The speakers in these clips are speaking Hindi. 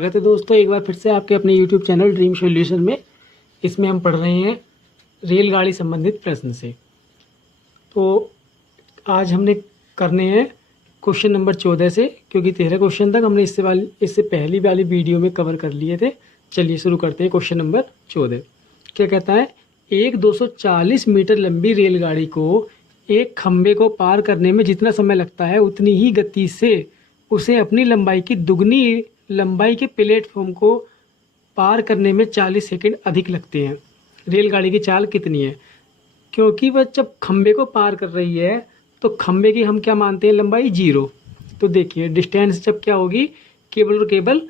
स्वागत है दोस्तों एक बार फिर से आपके अपने YouTube चैनल ड्रीम सॉल्यूशन में। इसमें हम पढ़ रहे हैं रेलगाड़ी संबंधित प्रश्न से। तो आज हमने करने हैं क्वेश्चन नंबर 14 से, क्योंकि 13 क्वेश्चन तक हमने इससे पहली वाली वीडियो में कवर कर लिए थे। चलिए शुरू करते हैं। क्वेश्चन नंबर 14 क्या कहता है, एक 240 मीटर लंबी रेलगाड़ी को एक खंबे को पार करने में जितना समय लगता है उतनी ही गति से उसे अपनी लंबाई की दुगनी लंबाई के प्लेटफॉर्म को पार करने में 40 सेकंड अधिक लगते हैं। रेलगाड़ी की चाल कितनी है? क्योंकि वह जब खंबे को पार कर रही है तो खंबे की हम क्या मानते हैं, लंबाई 0। तो देखिए डिस्टेंस जब क्या होगी, केवल और केवल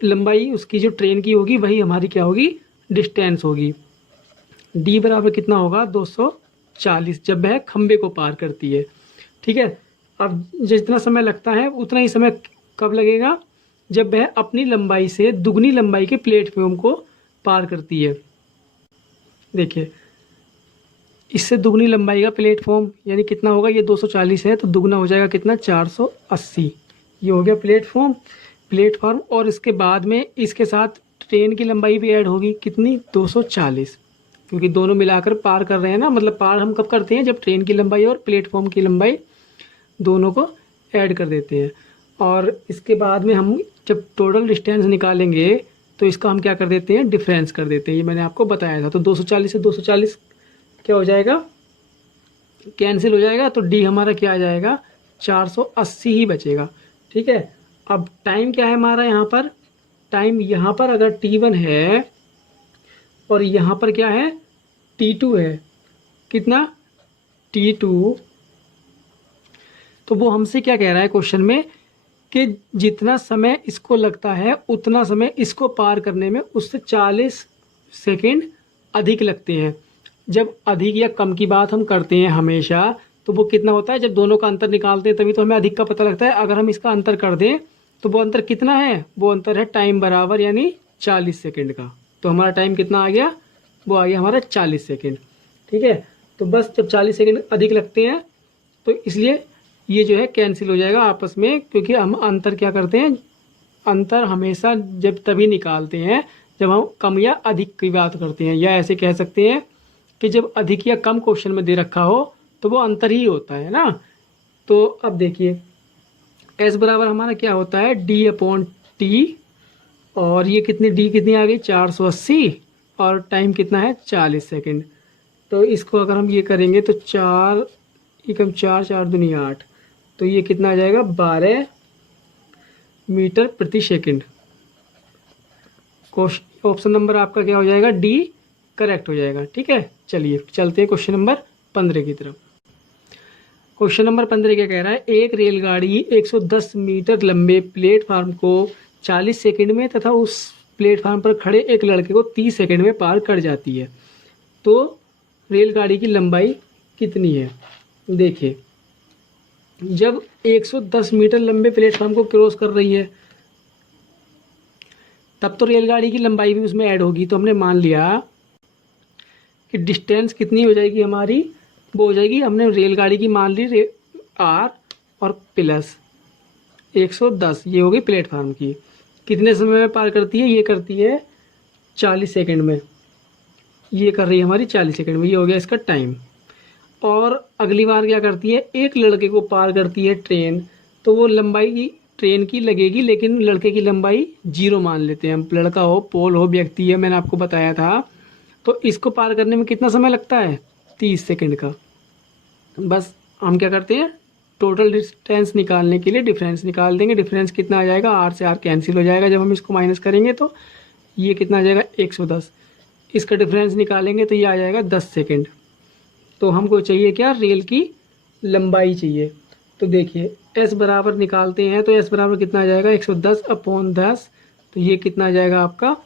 लंबाई उसकी जो ट्रेन की होगी वही हमारी क्या होगी, डिस्टेंस होगी। डी बराबर कितना होगा, 240, जब वह खंबे को पार करती है। ठीक है, अब जितना समय लगता है उतना ही समय कब लगेगा, जब वह अपनी लंबाई से दुगनी लंबाई के प्लेटफॉर्म को पार करती है। देखिए इससे दुगनी लंबाई का प्लेटफॉर्म यानी कितना होगा, ये 240 है तो दुगना हो जाएगा कितना, 480। ये हो गया प्लेटफॉर्म। और इसके बाद में इसके साथ ट्रेन की लंबाई भी ऐड होगी, कितनी, 240, क्योंकि दोनों मिलाकर पार कर रहे हैं ना। मतलब पार हम कब करते हैं, जब ट्रेन की लंबाई और प्लेटफॉर्म की लंबाई दोनों को ऐड कर देते हैं। और इसके बाद में हम जब टोटल डिस्टेंस निकालेंगे तो इसका हम क्या कर देते हैं, डिफरेंस कर देते हैं। ये मैंने आपको बताया था। तो 240 से 240 क्या हो जाएगा, कैंसिल हो जाएगा। तो डी हमारा क्या आ जाएगा, 480 ही बचेगा। ठीक है, अब टाइम क्या है हमारा यहाँ पर, टाइम यहाँ पर अगर T1 है और यहाँ पर क्या है, T2 है, कितना, T2। तो वो हमसे क्या कह रहा है क्वेश्चन में कि जितना समय इसको लगता है उतना समय इसको पार करने में उससे 40 सेकंड अधिक लगते हैं। जब अधिक या कम की बात हम करते हैं हमेशा, तो वो कितना होता है, जब दोनों का अंतर निकालते हैं तभी तो हमें अधिक का पता लगता है। अगर हम इसका अंतर कर दें तो वो अंतर कितना है, वो अंतर है टाइम बराबर यानी 40 सेकंड का। तो हमारा टाइम कितना आ गया, वो आ गया हमारा 40 सेकंड। ठीक है, तो बस जब 40 सेकंड अधिक लगते हैं तो इसलिए ये जो है कैंसिल हो जाएगा आपस में, क्योंकि हम अंतर क्या करते हैं, अंतर हमेशा जब तभी निकालते हैं जब हम कम या अधिक की बात करते हैं। या ऐसे कह सकते हैं कि जब अधिक या कम क्वेश्चन में दे रखा हो तो वो अंतर ही होता है ना। तो अब देखिए एस बराबर हमारा क्या होता है, D/T। और ये कितनी आ गई, 480, और टाइम कितना है, 40 सेकंड। तो इसको अगर हम ये करेंगे तो 4 दूनी 8, तो ये कितना आ जाएगा, 12 मीटर प्रति सेकंड। ऑप्शन नंबर आपका क्या हो जाएगा, डी करेक्ट हो जाएगा। ठीक है, चलिए चलते हैं क्वेश्चन नंबर 15 की तरफ। क्वेश्चन नंबर 15 क्या कह रहा है, एक रेलगाड़ी 110 मीटर लंबे प्लेटफार्म को 40 सेकंड में तथा उस प्लेटफार्म पर खड़े एक लड़के को 30 सेकंड में पार कर जाती है। तो रेलगाड़ी की लंबाई कितनी है? देखिए जब 110 मीटर लंबे प्लेटफार्म को क्रॉस कर रही है तब तो रेलगाड़ी की लंबाई भी उसमें ऐड होगी। तो हमने मान लिया कि डिस्टेंस कितनी हो जाएगी हमारी, वो हो जाएगी, हमने रेलगाड़ी की मान ली R और प्लस 110, ये हो गई प्लेटफार्म की। कितने समय में पार करती है, ये करती है 40 सेकंड में, ये कर रही है हमारी 40 सेकंड में, ये हो गया इसका टाइम। और अगली बार क्या करती है, एक लड़के को पार करती है ट्रेन, तो वो लंबाई ट्रेन की लगेगी लेकिन लड़के की लंबाई 0 मान लेते हैं हम। लड़का हो, पोल हो, व्यक्ति है, मैंने आपको बताया था। तो इसको पार करने में कितना समय लगता है, 30 सेकंड का। बस हम क्या करते हैं, टोटल डिस्टेंस निकालने के लिए डिफरेंस निकाल देंगे। डिफरेंस कितना आ जाएगा, R से R कैंसिल हो जाएगा। जब हम इसको माइनस करेंगे तो ये कितना आ जाएगा, 110। इसका डिफरेंस निकालेंगे तो ये आ जाएगा 10 सेकंड। तो हमको चाहिए क्या, रेल की लंबाई चाहिए। तो देखिए S बराबर निकालते हैं तो S बराबर कितना आ जाएगा, 110/10। तो ये कितना आ जाएगा आपका,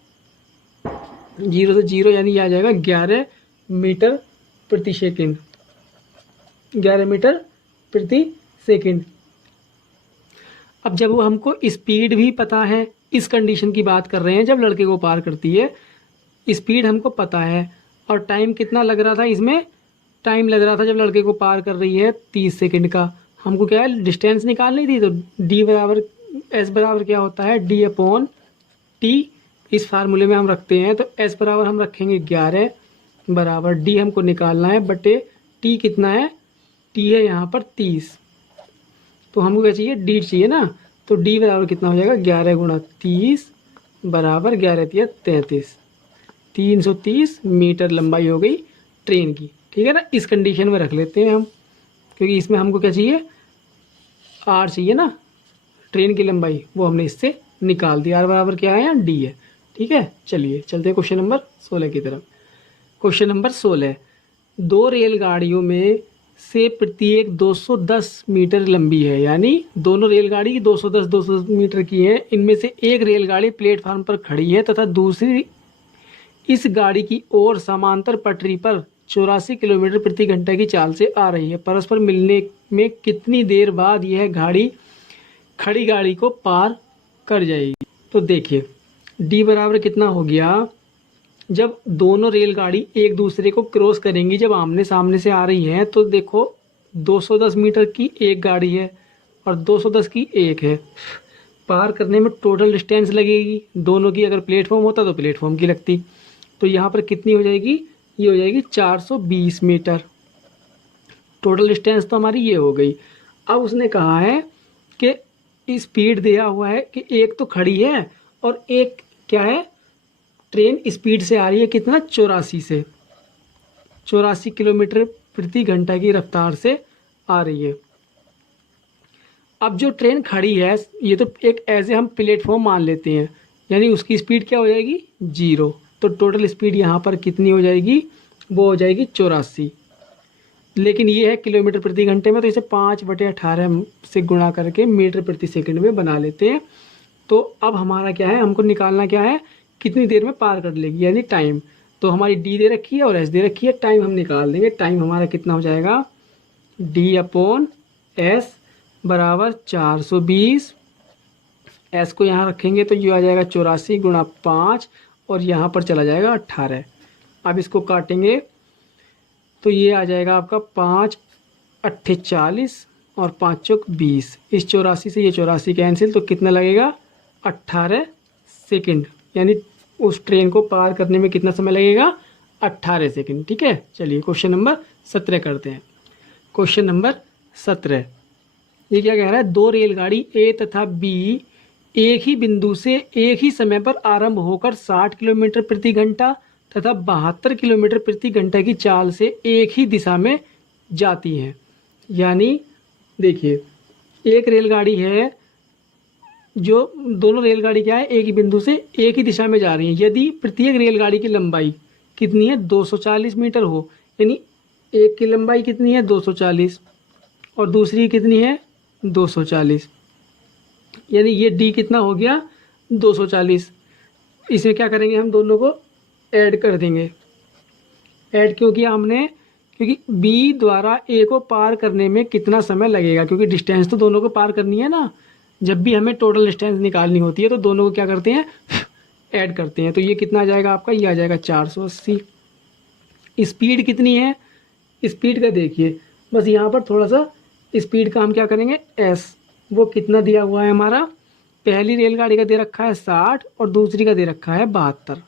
0 से 0 यानी ये आ जाएगा 11 मीटर प्रति सेकंड। 11 मीटर प्रति सेकंड। अब जब वो हमको स्पीड भी पता है, इस कंडीशन की बात कर रहे हैं जब लड़के को पार करती है, स्पीड हमको पता है। और टाइम कितना लग रहा था, इसमें टाइम लग रहा था जब लड़के को पार कर रही है 30 सेकंड का। हमको क्या है, डिस्टेंस निकालनी थी। तो डी बराबर, एस बराबर क्या होता है, D/ टी इस फार्मूले में हम रखते हैं, तो एस बराबर हम रखेंगे 11 बराबर डी हमको निकालना है बटे टी कितना है, टी है यहाँ पर 30, तो हमको क्या चाहिए, डी चाहिए ना, तो डी बराबर कितना हो जाएगा 11 गुणा 30 बराबर 11 तिया 33, 330 मीटर लंबाई हो गई ट्रेन की। ठीक है ना, इस कंडीशन में रख लेते हैं हम, क्योंकि इसमें हमको क्या चाहिए, आर चाहिए ना, ट्रेन की लंबाई, वो हमने इससे निकाल दिया। आर बराबर क्या है, डी है। ठीक है, चलिए चलते हैं क्वेश्चन नंबर 16 की तरफ। क्वेश्चन नंबर 16, दो रेलगाड़ियों में से प्रत्येक 210 मीटर लंबी है, यानी दोनों रेलगाड़ी 210 मीटर की है। इनमें से एक रेलगाड़ी प्लेटफार्म पर खड़ी है तथा दूसरी इस गाड़ी की ओर समांतर पटरी पर 84 किलोमीटर प्रति घंटा की चाल से आ रही है। परस्पर मिलने में कितनी देर बाद यह गाड़ी खड़ी गाड़ी को पार कर जाएगी। तो देखिए डी बराबर कितना हो गया, जब दोनों रेलगाड़ी एक दूसरे को क्रॉस करेंगी, जब आमने सामने से आ रही हैं, तो देखो 210 मीटर की एक गाड़ी है और 210 की एक है, पार करने में टोटल डिस्टेंस लगेगी दोनों की, अगर प्लेटफॉर्म होता तो प्लेटफॉर्म की लगती, तो यहाँ पर कितनी हो जाएगी, ये हो जाएगी 420 मीटर। टोटल डिस्टेंस तो हमारी ये हो गई। अब उसने कहा है कि स्पीड दिया हुआ है कि एक तो खड़ी है और एक क्या है, ट्रेन स्पीड से आ रही है, कितना 84 किलोमीटर प्रति घंटा की रफ्तार से आ रही है। अब जो ट्रेन खड़ी है, ये तो एक ऐसे हम प्लेटफॉर्म मान लेते हैं, यानी उसकी स्पीड क्या हो जाएगी, 0। तो टोटल स्पीड यहाँ पर कितनी हो जाएगी, वो हो जाएगी 84, लेकिन ये है किलोमीटर प्रति घंटे में, तो इसे 5/18 से गुणा करके मीटर प्रति सेकंड में बना लेते हैं। तो अब हमारा क्या है, हमको निकालना क्या है, कितनी देर में पार कर लेगी, यानी टाइम। तो हमारी डी दे रखी है और एस दे रखी है, टाइम हम निकाल देंगे। टाइम हमारा कितना हो जाएगा, D/S बराबर 420, एस को यहाँ रखेंगे तो ये आ जाएगा 84 गुणा 5 और यहाँ पर चला जाएगा 18। अब इसको काटेंगे तो ये आ जाएगा आपका 5 8 40 और 5 चौक 20। इस 84 से ये 84 कैंसिल, तो कितना लगेगा, 18 सेकंड, यानी उस ट्रेन को पार करने में कितना समय लगेगा, 18 सेकंड। ठीक है, चलिए क्वेश्चन नंबर 17 करते हैं। क्वेश्चन नंबर 17, ये क्या कह रहा है, दो रेलगाड़ी ए तथा बी एक ही बिंदु से एक ही समय पर आरंभ होकर 60 किलोमीटर प्रति घंटा तथा 72 किलोमीटर प्रति घंटा की चाल से एक ही दिशा में जाती हैं। यानी देखिए एक रेलगाड़ी है, जो दोनों रेलगाड़ी क्या है, एक ही बिंदु से एक ही दिशा में जा रही हैं। यदि प्रत्येक रेलगाड़ी की लंबाई कितनी है, 240 मीटर हो, यानी एक की लंबाई कितनी है 240 और दूसरी कितनी है 240, यानी ये डी कितना हो गया 240। इसमें क्या करेंगे, हम दोनों को ऐड कर देंगे। ऐड क्यों किया हमने, क्योंकि बी द्वारा ए को पार करने में कितना समय लगेगा, क्योंकि डिस्टेंस तो दोनों को पार करनी है ना। जब भी हमें टोटल डिस्टेंस निकालनी होती है तो दोनों को क्या करते हैं, ऐड करते हैं। तो ये कितना आ जाएगा आपका, ये आ जाएगा 480। स्पीड कितनी है, स्पीड का देखिए, बस यहाँ पर थोड़ा सा स्पीड का हम क्या करेंगे, एस, वो कितना दिया हुआ है हमारा, पहली रेलगाड़ी का दे रखा है 60 और दूसरी का दे रखा है 72।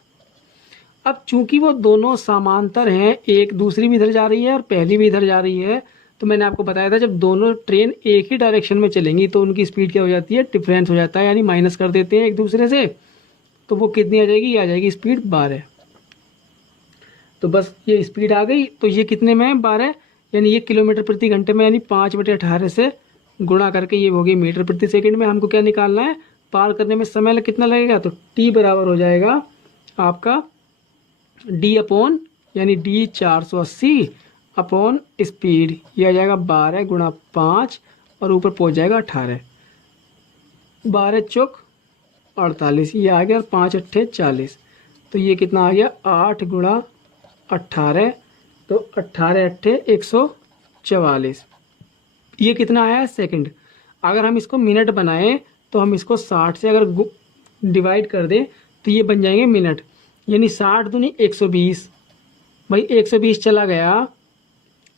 अब चूंकि वो दोनों समांतर हैं, एक दूसरी भी इधर जा रही है और पहली भी इधर जा रही है, तो मैंने आपको बताया था जब दोनों ट्रेन एक ही डायरेक्शन में चलेंगी तो उनकी स्पीड क्या हो जाती है, डिफरेंस हो जाता है, यानी माइनस कर देते हैं एक दूसरे से। तो वो कितनी आ जाएगी, ये आ जाएगी स्पीड 12। तो बस ये स्पीड आ गई, तो ये कितने में है 12, यानी ये किलोमीटर प्रति घंटे में, यानी 5/18 से गुणा करके ये हो गई मीटर प्रति सेकंड में। हमको क्या निकालना है, पार करने में समय कितना लगेगा, तो टी बराबर हो जाएगा आपका डी अपॉन, यानी डी 480 अपॉन स्पीड, ये आ जाएगा 12 गुणा 5 और ऊपर पहुंच जाएगा 18, 12 चौक 48, ये आ गया 5 8 40। तो ये कितना आ गया 8 गुणा 18, तो 18 8 144। ये कितना आया है सेकंड। अगर हम इसको मिनट बनाएं तो हम इसको 60 से अगर डिवाइड कर दें तो ये बन जाएंगे मिनट, यानी 60 दूनी 120, भाई 120 चला गया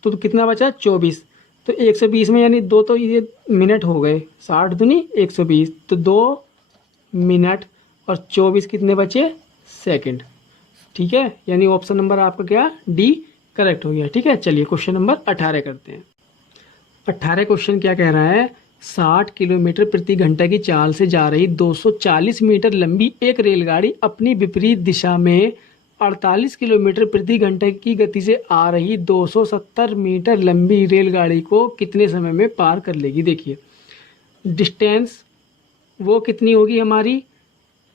तो कितना बचा 24, तो 120 में यानी 2 तो ये मिनट हो गए, 60 दूनी 120, तो 2 मिनट और 24 कितने बचे सेकंड। ठीक है, यानी ऑप्शन नंबर आपका क्या डी करेक्ट हो गया। ठीक है, चलिए क्वेश्चन नंबर 18 करते हैं। 18 क्वेश्चन क्या कह रहा है, 60 किलोमीटर प्रति घंटा की चाल से जा रही 240 मीटर लंबी एक रेलगाड़ी अपनी विपरीत दिशा में 48 किलोमीटर प्रति घंटे की गति से आ रही 270 मीटर लंबी रेलगाड़ी को कितने समय में पार कर लेगी। देखिए डिस्टेंस वो कितनी होगी हमारी,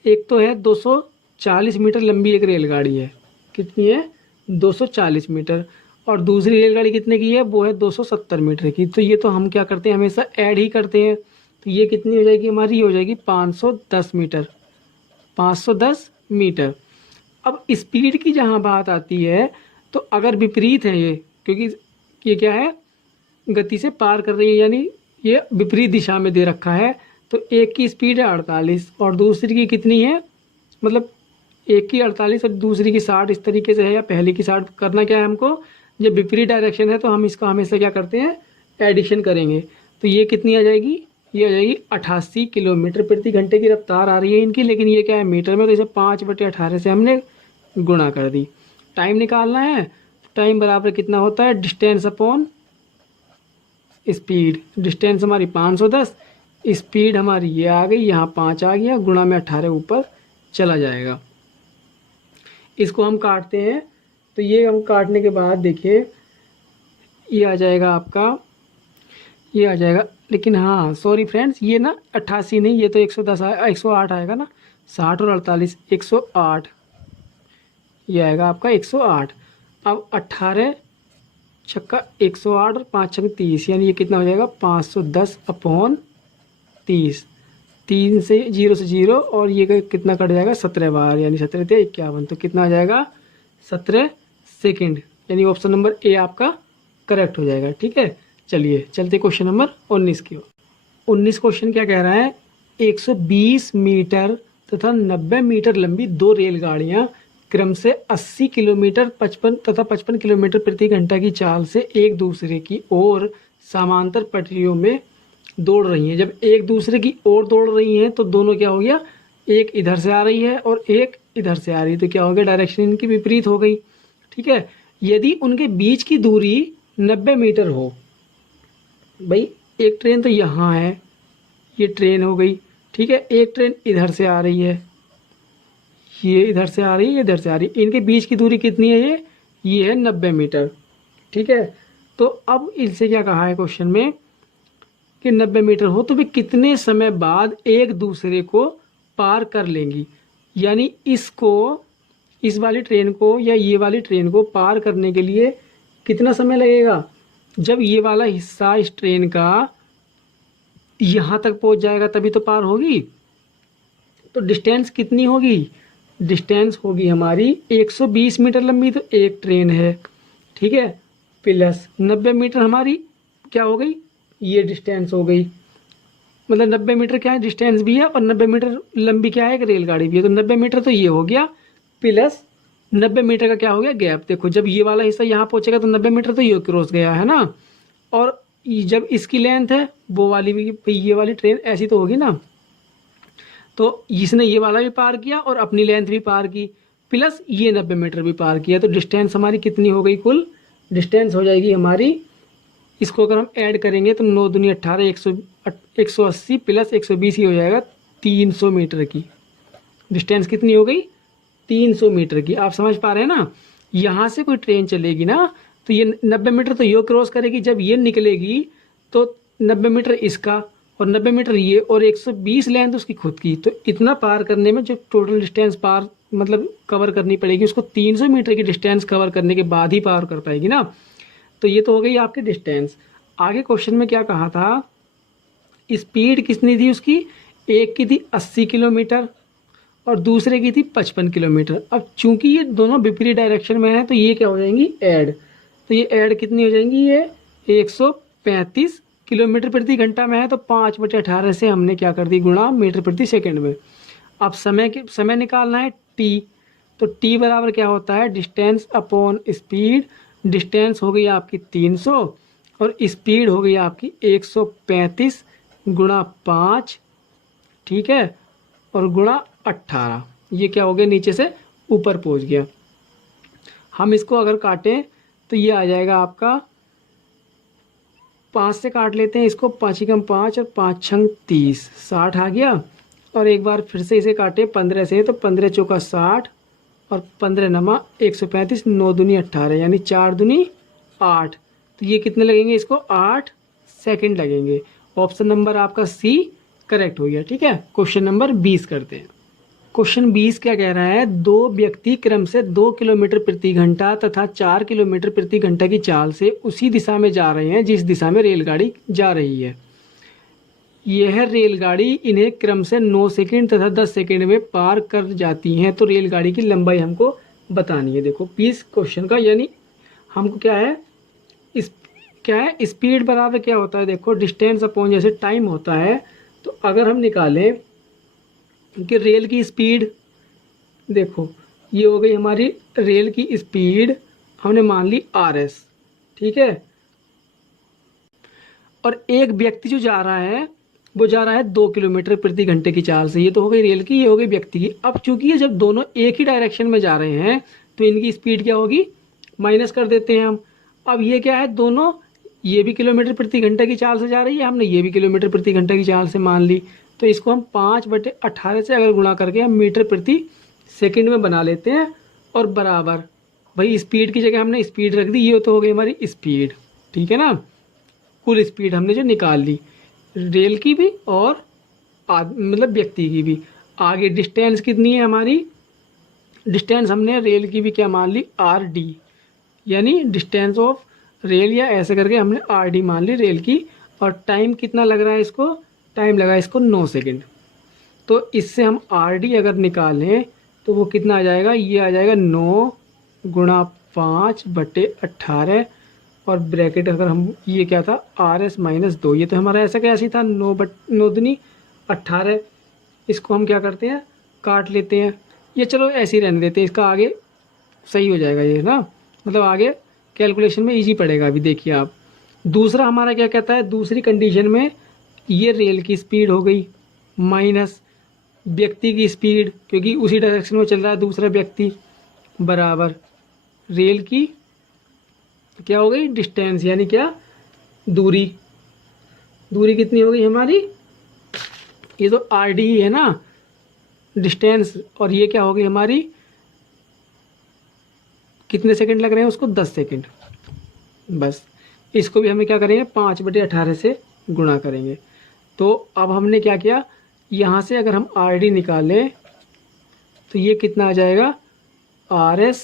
एक तो है 240 मीटर लंबी एक रेलगाड़ी है, कितनी है 240 मीटर, और दूसरी रेलगाड़ी कितने की है, वो है 270 मीटर की। तो ये तो हम क्या करते हैं, हमेशा ऐड ही करते हैं। तो ये कितनी हो जाएगी हमारी, हो जाएगी 510 मीटर, 510 मीटर। अब स्पीड की जहाँ बात आती है तो अगर विपरीत है ये, क्योंकि ये क्या है गति से पार कर रही है, यानी ये विपरीत दिशा में दे रखा है, तो एक की स्पीड है 48 और दूसरी की कितनी है, मतलब एक की 48 और दूसरी की 60, इस तरीके से है, या पहले की 60। करना क्या है हमको, जब विपरीत डायरेक्शन है तो हम इसका हमेशा क्या करते हैं एडिशन करेंगे। तो ये कितनी आ जाएगी, ये आ जाएगी 88 किलोमीटर प्रति घंटे की रफ्तार आ रही है इनकी, लेकिन ये क्या है मीटर में, तो इसे 5/18 से हमने गुणा कर दी। टाइम निकालना है, टाइम बराबर कितना होता है, डिस्टेंस अपॉन स्पीड। डिस्टेंस हमारी 510, स्पीड हमारी ये आ गई, यहाँ 5 आ गया, गुणा में 18 ऊपर चला जाएगा। इसको हम काटते हैं, तो ये हम काटने के बाद देखिए ये आ जाएगा आपका, ये आ जाएगा, लेकिन हाँ सॉरी फ्रेंड्स, ये ना 88 नहीं, ये तो 110 108 आएगा ना, 60 और 48 108, ये आएगा आपका 108। अब 18 छक्का 108 और 5 छक्का 30, यानी ये कितना हो जाएगा 510/30, 3 से 0 से 0, और ये कितना कट जाएगा 17 बार, यानी 17 × 51, तो कितना आ जाएगा 17 सेकंड, यानी ऑप्शन नंबर ए आपका करेक्ट हो जाएगा। ठीक है, चलिए चलते क्वेश्चन नंबर 19 की ओर। 19 क्वेश्चन क्या कह रहा है, 120 मीटर तथा 90 मीटर लंबी दो रेलगाड़ियां क्रम से 80 किलोमीटर 55 तथा 55 किलोमीटर प्रति घंटा की चाल से एक दूसरे की ओर समांतर पटरियों में दौड़ रही हैं। जब एक दूसरे की ओर दौड़ रही हैं तो दोनों क्या हो गया, एक इधर से आ रही है और एक इधर से आ रही है, तो क्या हो गया डायरेक्शन इनकी विपरीत हो गई। ठीक है, यदि उनके बीच की दूरी 90 मीटर हो, भाई एक ट्रेन तो यहाँ है, ये ट्रेन हो गई, ठीक है, एक ट्रेन इधर से आ रही है, ये इधर से आ रही है, ये इधर से आ रही है, इनके बीच की दूरी कितनी है, ये है 90 मीटर। ठीक है, तो अब इनसे क्या कहा है क्वेश्चन में कि 90 मीटर हो तो वे कितने समय बाद एक दूसरे को पार कर लेंगी। यानी इसको, इस वाली ट्रेन को या ये वाली ट्रेन को पार करने के लिए कितना समय लगेगा, जब ये वाला हिस्सा इस ट्रेन का यहाँ तक पहुँच जाएगा तभी तो पार होगी। तो डिस्टेंस कितनी होगी, डिस्टेंस होगी हमारी 120 मीटर लंबी, तो एक ट्रेन है, ठीक है, प्लस 90 मीटर हमारी क्या हो गई, ये डिस्टेंस हो गई, मतलब 90 मीटर क्या है डिस्टेंस भी है और 90 मीटर लंबी क्या है एक रेलगाड़ी भी है, तो 90 मीटर तो ये हो गया, प्लस 90 मीटर का क्या हो गया गैप। देखो जब ये वाला हिस्सा यहाँ पहुँचेगा तो 90 मीटर तो ये क्रॉस गया है ना, और जब इसकी लेंथ है वो वाली भी, ये वाली ट्रेन ऐसी तो होगी ना, तो इसने ये वाला भी पार किया और अपनी लेंथ भी पार की, प्लस ये 90 मीटर भी पार किया, तो डिस्टेंस हमारी कितनी हो गई, कुल डिस्टेंस हो जाएगी हमारी, इसको अगर हम ऐड करेंगे तो 9 दूनी 18, 180 प्लस 120 ही हो जाएगा 300 मीटर की। डिस्टेंस कितनी हो गई 300 मीटर की। आप समझ पा रहे हैं ना, यहाँ से कोई ट्रेन चलेगी ना तो ये 90 मीटर तो ये क्रॉस करेगी, जब ये निकलेगी तो 90 मीटर इसका और 90 मीटर ये और 120 लेंथ उसकी खुद की, तो इतना पार करने में जो टोटल डिस्टेंस पार मतलब कवर करनी पड़ेगी उसको 300 मीटर की डिस्टेंस कवर करने के बाद ही पार कर पाएगी ना। तो ये तो हो गई आपकी डिस्टेंस। आगे क्वेश्चन में क्या कहा था, स्पीड कितनी थी उसकी, एक की थी 80 किलोमीटर और दूसरे की थी 55 किलोमीटर। अब चूंकि ये दोनों विपरीत डायरेक्शन में है तो ये क्या हो जाएंगी ऐड, तो ये ऐड कितनी हो जाएंगी, ये 135 किलोमीटर प्रति घंटा में है तो 5/18 से हमने क्या कर दी गुणा मीटर प्रति सेकंड में। अब समय निकालना है t, तो t बराबर क्या होता है डिस्टेंस अपॉन स्पीड। डिस्टेंस हो गई आपकी 300 और स्पीड हो गई आपकी 135 गुणा 5, ठीक है, और गुणा 18, ये क्या हो गया, नीचे से ऊपर पहुंच गया। हम इसको अगर काटें तो ये आ जाएगा आपका 5 से काट लेते हैं इसको, 5 एकम 5 और 5 छंग 30, 60 आ गया। और एक बार फिर से इसे काटे 15 से, तो 15 चौका 60 और 15 नमा 135, 9 दूनी 18, यानी 4 दूनी 8। तो ये कितने लगेंगे, इसको 8 सेकंड लगेंगे। ऑप्शन नंबर आपका सी करेक्ट हो गया। ठीक है, क्वेश्चन नंबर 20 करते हैं। क्वेश्चन 20 क्या कह रहा है, 2 व्यक्ति क्रम से 2 किलोमीटर प्रति घंटा तथा 4 किलोमीटर प्रति घंटा की चाल से उसी दिशा में जा रहे हैं जिस दिशा में रेलगाड़ी जा रही है। यह रेलगाड़ी इन्हें क्रम से 9 सेकंड तथा 10 सेकंड में पार कर जाती हैं, तो रेलगाड़ी की लंबाई हमको बतानी है। देखो 20 क्वेश्चन का, यानी हमको क्या है, स्पीड बराबर क्या होता है, देखो डिस्टेंस अपॉन जैसे टाइम होता है। तो अगर हम निकालें कि रेल की स्पीड, देखो ये हो गई हमारी रेल की स्पीड, हमने मान ली RS, ठीक है। और एक व्यक्ति जो जा रहा है वो जा रहा है 2 किलोमीटर प्रति घंटे की चाल से, ये तो हो गई रेल की, ये हो गई व्यक्ति की। अब चूंकि ये जब दोनों एक ही डायरेक्शन में जा रहे हैं तो इनकी स्पीड क्या होगी, माइनस कर देते हैं हम। अब ये क्या है, दोनों, ये भी किलोमीटर प्रति घंटे की चाल से जा रही है, हमने ये भी किलोमीटर प्रति घंटे की चाल से मान ली। तो इसको हम 5/18 से अगर गुणा करके हम मीटर प्रति सेकंड में बना लेते हैं, और बराबर भाई स्पीड की जगह हमने स्पीड रख दी, ये तो हो गई हमारी स्पीड। ठीक है ना, कुल स्पीड हमने जो निकाल ली रेल की भी और मतलब व्यक्ति की भी। आगे डिस्टेंस कितनी है हमारी, डिस्टेंस हमने रेल की भी क्या मान ली, RD, यानी डिस्टेंस ऑफ रेल, या ऐसे करके हमने RD मान ली रेल की। और टाइम कितना लग रहा है इसको, टाइम लगा इसको 9 सेकंड। तो इससे हम RD अगर निकालें तो वो कितना आ जाएगा, ये आ जाएगा 9 गुणा 5/18, और ब्रैकेट अगर हम, ये क्या था RS - 2, ये तो हमारा ऐसा कैसे था 9 दूनी 18। इसको हम क्या करते हैं, काट लेते हैं, ये चलो ऐसे ही रहने देते हैं, इसका आगे सही हो जाएगा ये ना, मतलब आगे कैलकुलेशन में इजी पड़ेगा। अभी देखिए आप, दूसरा हमारा क्या कहता है, दूसरी कंडीशन में ये रेल की स्पीड हो गई माइनस व्यक्ति की स्पीड, क्योंकि उसी डायरेक्शन में चल रहा है दूसरा व्यक्ति, बराबर रेल की क्या हो गई, डिस्टेंस, यानी क्या, दूरी। दूरी कितनी हो गई हमारी, ये तो RD ही है ना डिस्टेंस, और ये क्या हो गई हमारी, कितने सेकंड लग रहे हैं उसको, 10 सेकंड। बस इसको भी हमें क्या करेंगे, 5/18 से गुणा करेंगे। तो अब हमने क्या किया, यहाँ से अगर हम RD निकालें तो ये कितना आ जाएगा, RS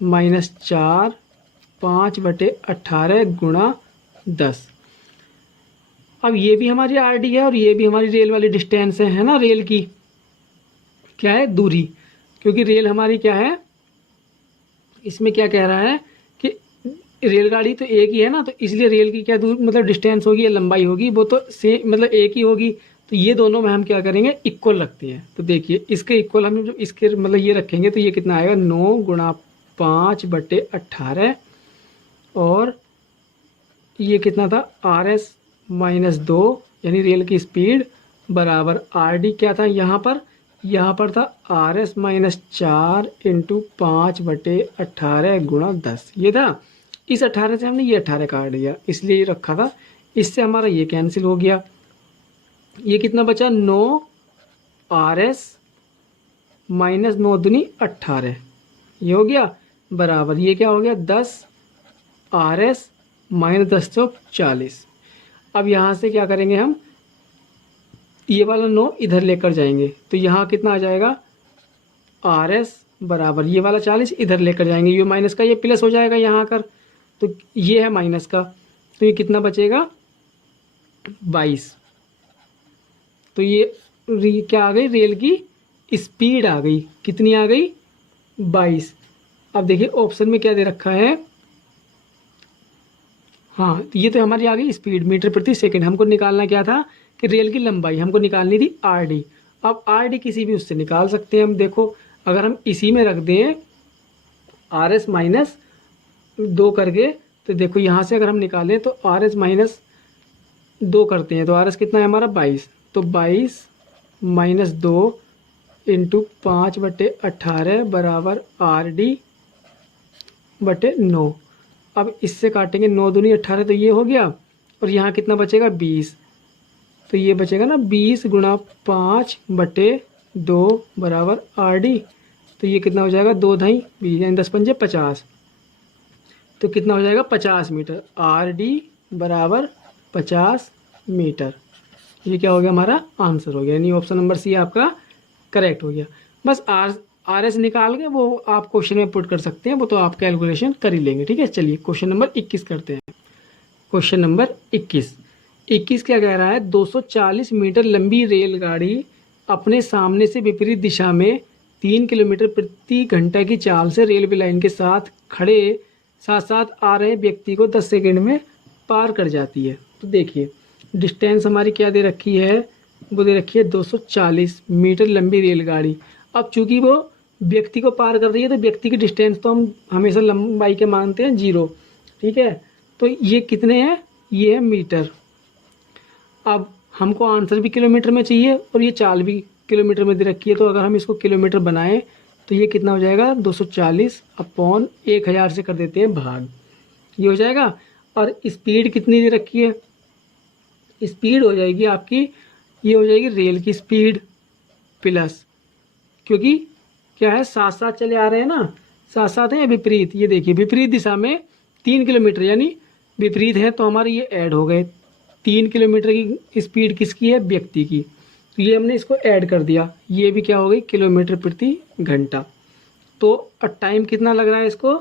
- 4 5/18 गुणा 10। अब ये भी हमारी RD है और ये भी हमारी रेल वाली डिस्टेंस है ना, रेल की क्या है, दूरी, क्योंकि रेल हमारी क्या है, इसमें क्या कह रहा है कि रेलगाड़ी तो एक ही है ना, तो इसलिए रेल की क्या दूर मतलब डिस्टेंस होगी या लंबाई होगी, वो तो से मतलब एक ही होगी। तो ये दोनों में हम क्या करेंगे, इक्वल रखते हैं। तो देखिए इसके इक्वल हम जो इसके मतलब ये रखेंगे तो ये कितना आएगा, 9 गुणा 5/18, और ये कितना था, RS - 2, यानी रेल की स्पीड, बराबर RD क्या था यहाँ पर था RS - 4 × 5/18 गुणा 10, ये था। इस 18 से हमने ये 18 काट दिया, इसलिए ये रखा था। इससे हमारा ये कैंसिल हो गया, ये कितना बचा, 9 RS - 9 दूनी 18, ये हो गया, बराबर ये क्या हो गया, 10 RS - 10 चौक 40। अब यहाँ से क्या करेंगे हम, ये वाला 9 इधर लेकर जाएंगे, तो यहाँ कितना आ जाएगा, RS बराबर ये वाला 40 इधर लेकर जाएंगे, ये माइनस का ये प्लस हो जाएगा यहाँ आकर, तो ये है माइनस का, तो ये कितना बचेगा, 22। तो ये क्या आ गई, रेल की स्पीड आ गई, कितनी आ गई, 22। अब देखिए ऑप्शन में क्या दे रखा है, हाँ तो ये तो हमारी आ गई स्पीड मीटर प्रति सेकंड। हमको निकालना क्या था कि रेल की लंबाई हमको निकालनी थी RD। अब RD किसी भी उससे निकाल सकते हैं हम। देखो अगर हम इसी में रख दें RS - 2 करके, तो देखो यहाँ से अगर हम निकालें तो RS - 2 करते हैं तो RS कितना है हमारा, 22। तो 22 - 2 इंटू 5/18 बराबर RD/9। अब इससे काटेंगे 9 दूनी 18, तो ये हो गया। और यहाँ कितना बचेगा 20, तो ये बचेगा ना 20 गुणा 5/2 बराबर RD। तो ये कितना हो जाएगा 2 धाई 20 यानी 10 पंजे 50। तो कितना हो जाएगा 50 मीटर। RD बराबर 50 मीटर। ये क्या हो गया हमारा आंसर हो गया, यानी ऑप्शन नंबर सी आपका करेक्ट हो गया। बस RS निकाल के वो आप क्वेश्चन में पुट कर सकते हैं, वो तो आप कैलकुलेशन कर ही लेंगे। ठीक है, चलिए क्वेश्चन नंबर 21 करते हैं। क्वेश्चन नंबर 21 क्या कह रहा है, 240 मीटर लंबी रेलगाड़ी अपने सामने से विपरीत दिशा में 3 किलोमीटर प्रति घंटा की चाल से रेलवे लाइन के साथ साथ आ रहे व्यक्ति को 10 सेकंड में पार कर जाती है। तो देखिए डिस्टेंस हमारी क्या दे रखी है, वो दे रखी है 240 मीटर लंबी रेलगाड़ी। अब चूंकि वो व्यक्ति को पार कर रही है तो व्यक्ति की डिस्टेंस तो हम हमेशा लंबाई के मानते हैं 0। ठीक है, तो ये कितने हैं, ये है मीटर। अब हमको आंसर भी किलोमीटर में चाहिए और ये चाल भी किलोमीटर में दे रखी है, तो अगर हम इसको किलोमीटर बनाएं तो ये कितना हो जाएगा 240/1000 से कर देते हैं भाग, ये हो जाएगा। और स्पीड कितनी दे रखी है, स्पीड हो जाएगी आपकी, ये हो जाएगी रेल की स्पीड प्लस, क्योंकि क्या है साथ साथ चले आ रहे हैं ना, साथ साथ है विपरीत। ये देखिए विपरीत दिशा में 3 किलोमीटर यानी विपरीत है, तो हमारे ये ऐड हो गए। 3 किलोमीटर की स्पीड किसकी है, व्यक्ति की, तो ये हमने इसको ऐड कर दिया, ये भी क्या हो गई किलोमीटर प्रति घंटा। तो टाइम कितना लग रहा है इसको,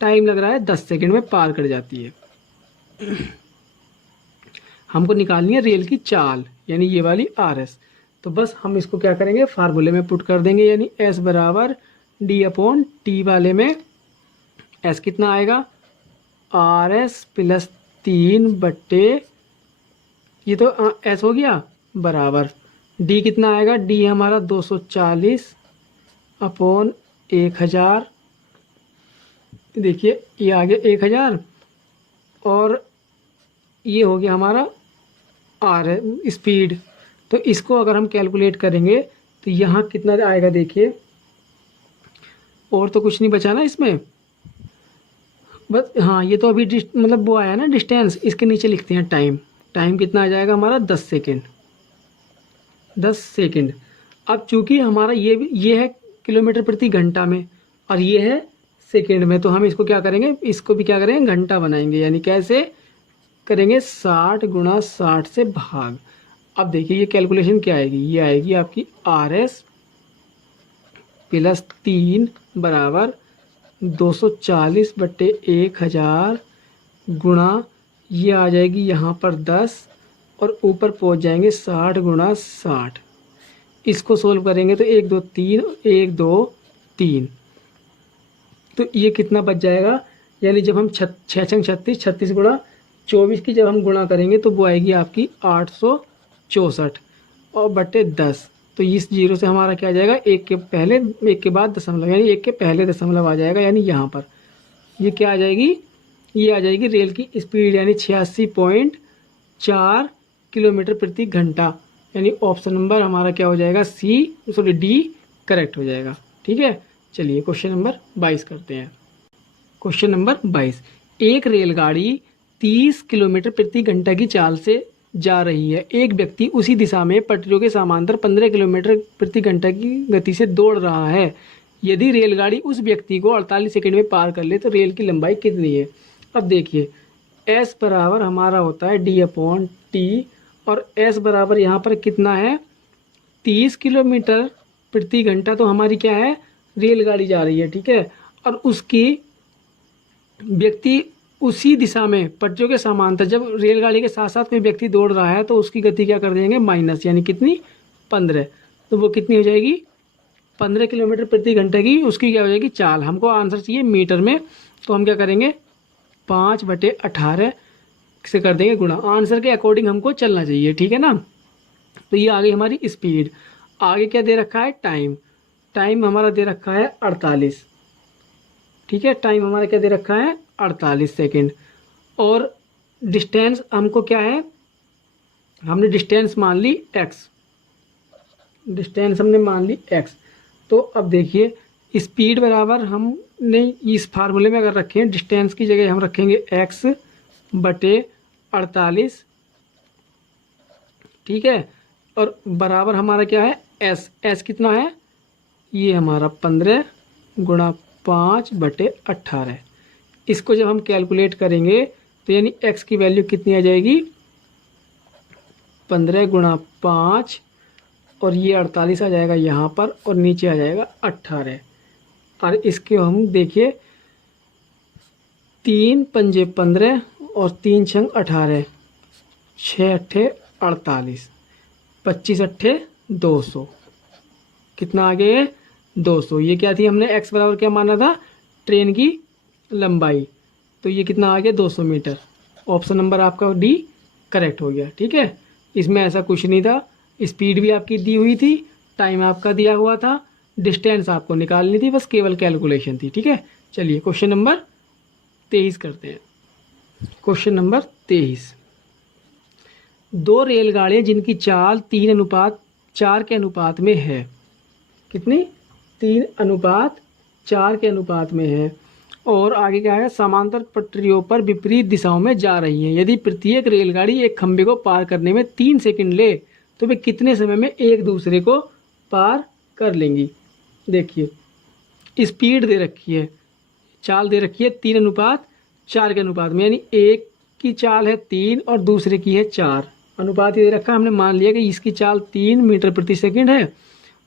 टाइम लग रहा है 10 सेकंड में पार कर जाती है। हमको निकालनी है रेल की चाल, यानी ये वाली RS। तो बस हम इसको क्या करेंगे फार्मूले में पुट कर देंगे, यानी S बराबर D/T वाले में S कितना आएगा RS प्लस 3 ये तो S हो गया बराबर D कितना आएगा, D हमारा 240/1000। देखिए ये आ गया 1000 और ये हो गया हमारा स्पीड। तो इसको अगर हम कैलकुलेट करेंगे तो यहाँ कितना आएगा देखिए, और तो कुछ नहीं बचा ना इसमें, बस हाँ ये तो अभी मतलब वो आया ना डिस्टेंस, इसके नीचे लिखते हैं टाइम। टाइम कितना आ जाएगा हमारा 10 सेकेंड। 10 सेकेंड। अब चूंकि हमारा ये है किलोमीटर प्रति घंटा में और ये है सेकेंड में, तो हम इसको क्या करेंगे, इसको भी क्या करेंगे घंटा बनाएंगे, यानी कैसे करेंगे 60 गुणा 60 से भाग। अब देखिए ये कैलकुलेशन क्या आएगी, ये आएगी आपकी RS प्लस 3 बराबर 240/1000 गुणा ये आ जाएगी यहाँ पर 10 और ऊपर पहुँच जाएंगे 60 गुणा 60। इसको सोल्व करेंगे तो 1 2 3 1 2 3, तो ये कितना बच जाएगा, यानी जब हम 6 छंग 36 36 गुणा 24 की जब हम गुणा करेंगे तो वो आएगी आपकी 864 और बटे 10। तो इस जीरो से हमारा क्या आ जाएगा, एक के बाद दशमलव, यानी एक के पहले दशमलव आ जाएगा, यानी यहाँ पर ये क्या आ जाएगी, ये आ जाएगी रेल की स्पीड, यानी 86.4 किलोमीटर प्रति घंटा। यानी ऑप्शन नंबर हमारा क्या हो जाएगा D करेक्ट हो जाएगा। ठीक है, चलिए क्वेश्चन नंबर 22 करते हैं। क्वेश्चन नंबर 22, एक रेलगाड़ी 30 किलोमीटर प्रति घंटा की चाल से जा रही है। एक व्यक्ति उसी दिशा में पटरियों के समांतर 15 किलोमीटर प्रति घंटा की गति से दौड़ रहा है। यदि रेलगाड़ी उस व्यक्ति को 48 सेकंड में पार कर ले तो रेल की लंबाई कितनी है। अब देखिए S बराबर हमारा होता है D/T और S बराबर यहाँ पर कितना है 30 किलोमीटर प्रति घंटा, तो हमारी क्या है रेलगाड़ी जा रही है। ठीक है, और उसकी व्यक्ति उसी दिशा में पटरियों के समांतर, जब रेलगाड़ी के साथ साथ कोई व्यक्ति दौड़ रहा है तो उसकी गति क्या कर देंगे माइनस, यानी कितनी 15, तो वो कितनी हो जाएगी 15 किलोमीटर प्रति घंटे की उसकी क्या हो जाएगी चाल। हमको आंसर चाहिए मीटर में, तो हम क्या करेंगे 5/18 से कर देंगे गुणा, आंसर के अकॉर्डिंग हमको चलना चाहिए। ठीक है ना, तो ये आ गई हमारी स्पीड। आगे क्या दे रखा है टाइम, टाइम हमारा दे रखा है 48। ठीक है, टाइम हमारा क्या दे रखा है 48 सेकेंड। और डिस्टेंस हमको क्या है, हमने डिस्टेंस मान ली x, डिस्टेंस हमने मान ली x, तो अब देखिए स्पीड बराबर हमने इस फार्मूले में अगर रखें, डिस्टेंस की जगह हम रखेंगे x/48, ठीक है, और बराबर हमारा क्या है s कितना है, ये हमारा 15 गुणा 5/18। इसको जब हम कैलकुलेट करेंगे तो यानी x की वैल्यू कितनी आ जाएगी, 15 गुणा 5 और ये 48 आ जाएगा यहाँ पर, और नीचे आ जाएगा 18। और इसके हम देखिए 3 पंजे 15 और 3 छंग 18, 6 अट्ठे 48, 25 अट्ठे 200, कितना आ गया 200। ये क्या थी, हमने x बराबर क्या माना था, ट्रेन की लंबाई, तो ये कितना आ गया 200 मीटर। ऑप्शन नंबर आपका डी करेक्ट हो गया। ठीक है, इसमें ऐसा कुछ नहीं था, स्पीड भी आपकी दी हुई थी, टाइम आपका दिया हुआ था, डिस्टेंस आपको निकालनी थी, बस केवल कैलकुलेशन थी। ठीक है, चलिए क्वेश्चन नंबर 23 करते हैं। क्वेश्चन नंबर 23, दो रेलगाड़ियाँ जिनकी चाल 3:4 के अनुपात में है, कितनी, 3:4 के अनुपात में है, और आगे क्या है, समांतर पटरियों पर विपरीत दिशाओं में जा रही हैं। यदि प्रत्येक रेलगाड़ी एक खंभे को पार करने में 3 सेकंड ले तो वे कितने समय में एक दूसरे को पार कर लेंगी। देखिए स्पीड दे रखी है, चाल दे रखी है 3:4 के अनुपात में, यानी एक की चाल है 3 और दूसरे की है 4। अनुपात ये दे रखा है, हमने मान लिया कि इसकी चाल 3 मीटर प्रति सेकंड है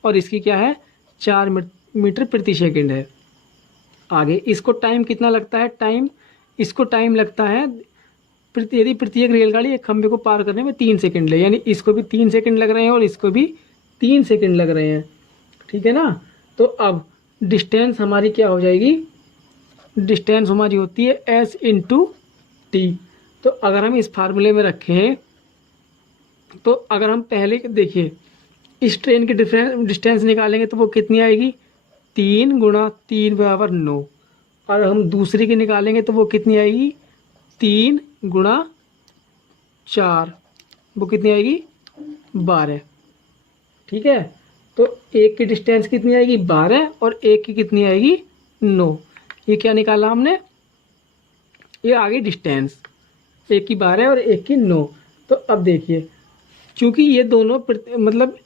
और इसकी क्या है 4 मीटर प्रति सेकंड है। आगे इसको टाइम कितना लगता है, इसको टाइम लगता है, यदि प्रत्येक रेलगाड़ी एक खंभे को पार करने में 3 सेकंड ले, यानी इसको भी 3 सेकंड लग रहे हैं और इसको भी 3 सेकंड लग रहे हैं। ठीक है ना, तो अब डिस्टेंस हमारी क्या हो जाएगी, डिस्टेंस हमारी होती है s × t। तो अगर हम इस फार्मूले में रखें, तो अगर हम पहले देखिए इस ट्रेन की डिस्टेंस निकालेंगे तो वो कितनी आएगी, 3 × 3 = 9, और हम दूसरी की निकालेंगे तो वो कितनी आएगी, 3 × 4, वो कितनी आएगी 12। ठीक है, तो एक की डिस्टेंस कितनी आएगी 12 और एक की कितनी आएगी 9। ये क्या निकाला हमने, ये आ गई डिस्टेंस, एक की 12 और एक की 9। तो अब देखिए चूंकि ये दोनों मतलब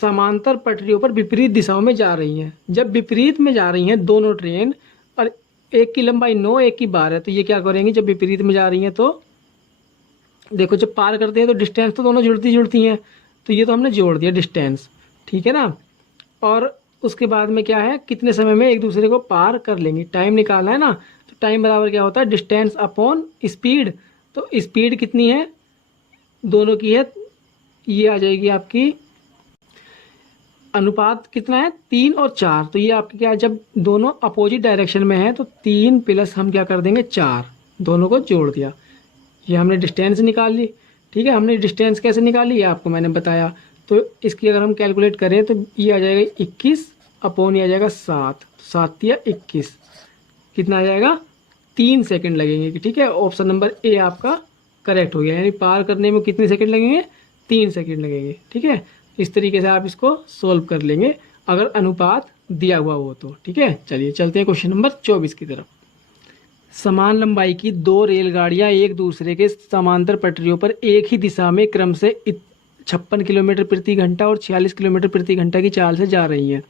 समांतर पटरियों पर विपरीत दिशाओं में जा रही हैं, जब विपरीत में जा रही हैं दोनों ट्रेन, और एक की लंबाई 9 एक की 12, तो ये क्या करेंगी, जब विपरीत में जा रही हैं तो देखो जब पार करते हैं तो डिस्टेंस तो दोनों जुड़ती हैं, तो ये तो हमने जोड़ दिया डिस्टेंस। ठीक है ना, और उसके बाद में क्या है, कितने समय में एक दूसरे को पार कर लेंगी, टाइम निकालना है ना, तो टाइम बराबर क्या होता है, डिस्टेंस अपॉन स्पीड। तो स्पीड कितनी है दोनों की है, ये आ जाएगी आपकी, अनुपात कितना है 3 और 4, तो ये आपकी क्या है, जब दोनों अपोजिट डायरेक्शन में है तो 3 प्लस हम क्या कर देंगे 4, दोनों को जोड़ दिया, ये हमने डिस्टेंस निकाल ली। ठीक है, हमने डिस्टेंस कैसे निकाली ये आपको मैंने बताया। तो इसकी अगर हम कैलकुलेट करें तो ये आ जाएगा 21 अपॉन ये आ जाएगा 7, 7 या 21, कितना आ जाएगा 3 सेकंड लगेंगे। ठीक है, ऑप्शन नंबर ए आपका करेक्ट हो गया, यानी पार करने में कितने सेकंड लगेंगे, 3 सेकंड लगेंगे। ठीक है, इस तरीके से आप इसको सोल्व कर लेंगे अगर अनुपात दिया हुआ हो तो। ठीक है, चलिए चलते हैं क्वेश्चन नंबर 24 की तरफ। समान लंबाई की दो रेलगाड़ियां एक दूसरे के समांतर पटरियों पर एक ही दिशा में क्रम से 56 किलोमीटर प्रति घंटा और 46 किलोमीटर प्रति घंटा की चाल से जा रही हैं,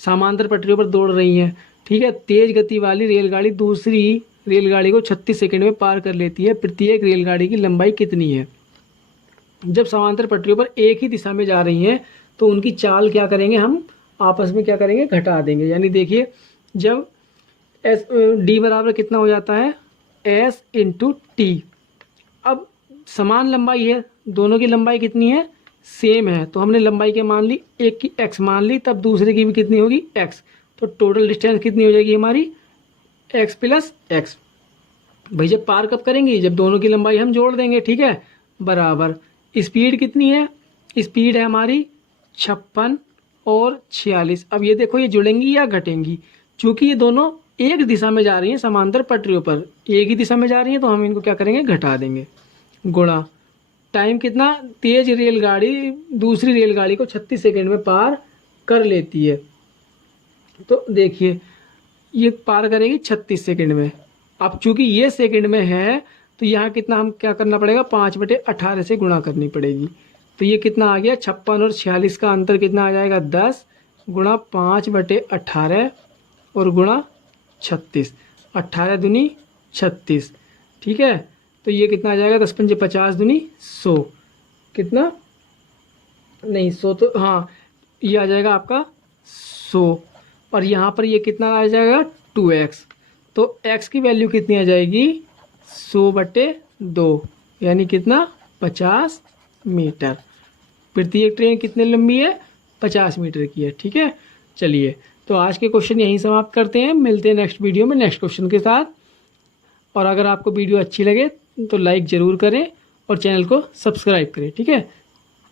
समांतर पटरियों पर दौड़ रही हैं। ठीक है, तेज गति वाली रेलगाड़ी दूसरी रेलगाड़ी को 36 सेकंड में पार कर लेती है। प्रत्येक रेलगाड़ी की लंबाई कितनी है। जब समांतर पटरियों पर एक ही दिशा में जा रही हैं तो उनकी चाल क्या करेंगे, हम आपस में क्या करेंगे, घटा देंगे। यानी देखिए जब एस डी बराबर कितना हो जाता है, s × t। अब समान लंबाई है, दोनों की लंबाई कितनी है, सेम है, तो हमने लंबाई के मान ली, एक की x मान ली, तब दूसरे की भी कितनी होगी x, तो टोटल डिस्टेंस कितनी हो जाएगी हमारी x + x। भाई जब पार कब करेंगे, जब दोनों की लंबाई हम जोड़ देंगे। ठीक है, बराबर स्पीड कितनी है, स्पीड है हमारी 56 और 46। अब ये देखो ये जुड़ेंगी या घटेंगी, चूंकि ये दोनों एक दिशा में जा रही हैं समांतर पटरियों पर, एक ही दिशा में जा रही हैं, तो हम इनको क्या करेंगे, घटा देंगे। गुणा टाइम कितना, तेज रेलगाड़ी दूसरी रेलगाड़ी को 36 सेकंड में पार कर लेती है। तो देखिए ये पार करेगी 36 सेकंड में। अब चूंकि ये सेकंड में है तो यहाँ कितना हम क्या करना पड़ेगा, 5/18 से गुणा करनी पड़ेगी। तो ये कितना आ गया, 56 और 46 का अंतर कितना आ जाएगा, 10 गुणा 5/18 और गुणा 36, 18 दूनी 36, ठीक है। तो ये कितना आ जाएगा, 10 पंजे 50 दूनी 100, कितना नहीं 100 तो हाँ ये आ जाएगा आपका 100, और यहाँ पर ये कितना आ जाएगा 2x। तो x की वैल्यू कितनी आ जाएगी, 100/2 यानी कितना 50 मीटर। प्रत्येक ट्रेन कितने लंबी है, 50 मीटर की है, ठीक है। चलिए तो आज के क्वेश्चन यहीं समाप्त करते हैं, मिलते हैं नेक्स्ट वीडियो में नेक्स्ट क्वेश्चन के साथ। और अगर आपको वीडियो अच्छी लगे तो लाइक ज़रूर करें और चैनल को सब्सक्राइब करें, ठीक है।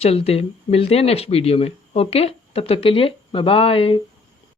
मिलते हैं नेक्स्ट वीडियो में, ओके। तब तक के लिए बाय बाय।